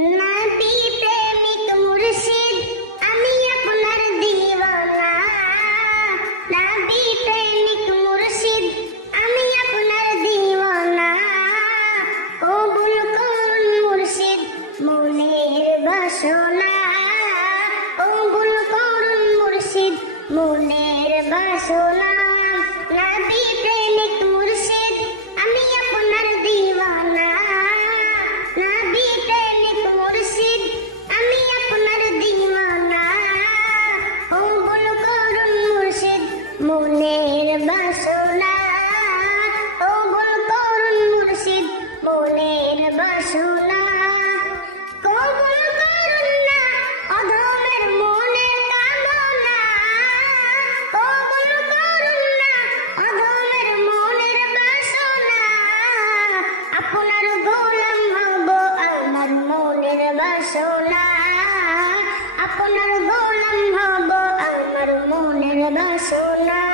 নবী প্রেমিক মুর্শিদ আমি আপনার দিওয়ানা। নবী প্রেমিক মুর্শিদ আমি আপনার দিওয়ানা। কবুল করুন মুর্শিদ মনের বাসনা। কবুল করুন মুর্শিদ মনের বাসনা। নবী প্রেমিক মুর্শিদ আমি আপনার দিওয়ানা। নবী প্রেমিক মুর্শিদ আমি আপনার দিওয়ানা। কবুল করুন মুর্শিদ মনের বাসনা। কবুল করুন মুর্শিদ মনের বাসনা। কবুল করুন না অধমের মনের কামনা। কবুল করুন না অধমের মনের বাসনা। আপনার গোলাম হব আমার মনের বাসনা। আপনার গোলাম হব আমার মনের বাসনা।